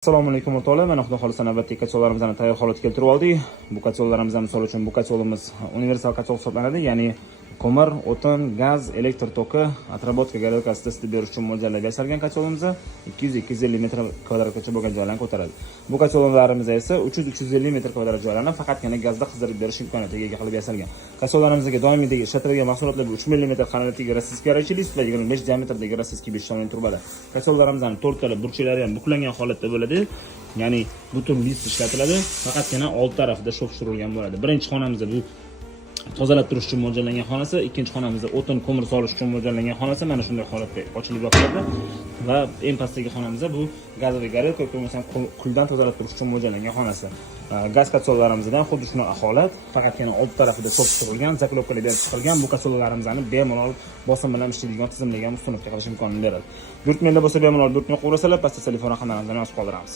Assalomu alaykum o'rtoqlar. Mana xudo xolisa navbatdagi kachollarimizni tayyor holatga keltirib oldik. Bu kachollarimiz misol uchun bu kacholimiz universal kachol hisoblanadi, ya'ni ko'mir, o'tin, gaz, elektr toki, atrobotka garelkasi testi berish uchun mo'ljallab yasalgan kacholimiz 200-250 metr kvadratgacha bo'lgan joylarni ko'taradi. Bu kachollarimiz esa 300-350 metr kvadrat joylarni faqatgina gazda qizdirib berish imkoniyatiga ega qilib yasalgan. Kachollarimizga doimiydagi ishlatilgan mahsulotlar 3 mm qalinlikdagi rossiyskiy rachli list va 25 diametrdagi rossiyskiy 5 tomon turbalar. Kachollarimizning to'rttala burchaklari ham buklangan holatda bo'ladi. Ya'ni butun list ishlatiladi, faqatgina old tarafida shov tushirilgan bo'ladi. Birinchi xonamizda bu tozalab turish uchun mo'ljallangan xonasi, ikkinchi xonamizda o'tin, ko'mir solish uchun mo'ljallangan xonasi mana shunday holatda ochilib yopiladi va eng pastdagi xonamizda bu gazoviy garelka yoki bo'lmasam kuldan tozalab turish uchun mo'ljallangan xonasi. Gaz kachollarimizdan xuddi shunaqa holat, faqatgina old tarafida shov tushirilgan, zaklovkalar berib chiqilgan. Bu kachollarimizni bemalol bosim bilan ishlaydigan tizimli ham ustunovka qilish imkonini beradi. Buyurtmalar bo'lsa bemalol buyurtma qo'yrasalar, pastda telefon raqamlarimizdan yozib qoldiramiz.